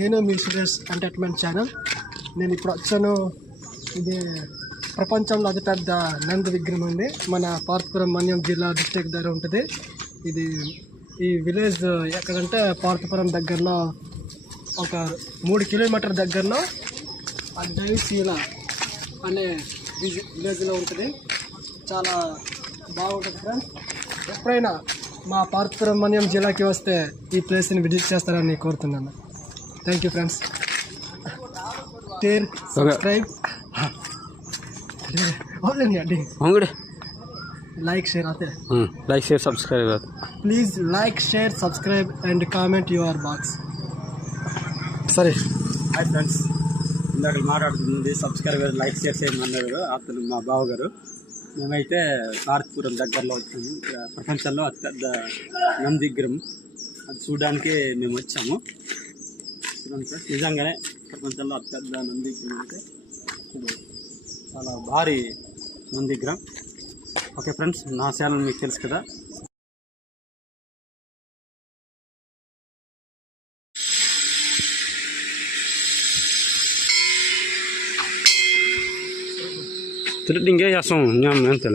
నేను మీ Suresh entertainment channel. నేను ఇప్పుడు వచ్చాను. ఇది ప్రపంచంలో అతిపెద్ద నంది విగ్రహం ఉంది. మన పార్వతీపురం మన్యం జిల్లా డిస్ట్రిక్ట్ దగ్గర ఉంటుంది. ఇది ఈ విలేజ్ ఎక్కడంటే పార్వతీపురం దగ్గరలో ఒక 3 కిలోమీటర్ దగ్గరలో అడ్డైశీల అనే విలేజ్లో ఉంటుంది. చాలా బాగుంటుంది ఫ్రెండ్స్. ఎప్పుడైనా మా పార్వతీపురం మన్యం జిల్లాకి వస్తే ఈ ప్లేస్ని విజిట్ చేస్తారని కోరుతున్నాను. Thank you friends. Share subscribe like share aate like share subscribe please like share subscribe and comment your box. Sorry. Hi friends, ఇందాక మాట్లాడుతుంది సబ్స్క్రైబర్ లైక్ షేర్ చేయమన్నారు అతను మా బావగారు. మేమైతే పార్వతీపురం దగ్గరలో వచ్చాము. ప్రపంచంలో అతిపెద్ద నంది విగ్రహం అది చూడడానికి మేము వచ్చాము. నిజంగానే ప్రపంచంలో అతిపెద్ద నంది విగ్రహం అంటే చాలా భారీ నంది విగ్రహం. ఓకే ఫ్రెండ్స్, నా ఛానల్ మీకు తెలుసు కదా. Tertinggal ya song nyam nanti.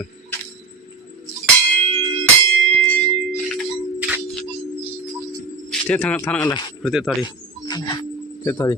Dia tangan lah, berarti tadi. Tadi.